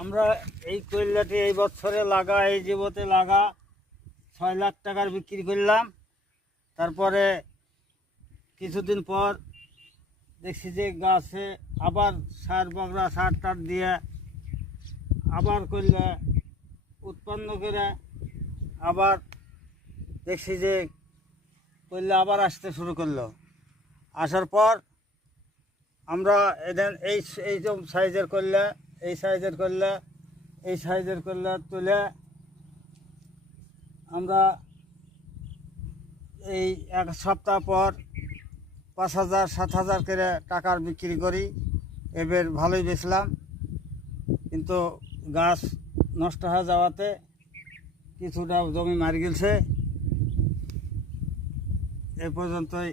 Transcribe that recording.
আমরা এই কয়লাটি এই বছরে লাগা, এই জীবতে লাগা 6 লাখ টাকার বিক্রি করলাম। তারপরে কিছুদিন পর দেখছি যে গাছে আবার সার বগরা সার টার দিয়ে আবার করলে উৎপন্ন করে আবার দেখছি যে করলে আবার আসতে শুরু করলো। আসার পর আমরা এদের এই সাইজের করলে এই সাইজের করলে এই সাইজের করলে তুলে আমরা এই 1 সপ্তাহ পর 5,000 7,000 করে টাকার বিক্রি করি। এবার ভালোই বেচলাম, কিন্তু গাছ নষ্ট হয়ে যাওয়াতে কিছুটা জমি মারি গেছে। এ পর্যন্তই।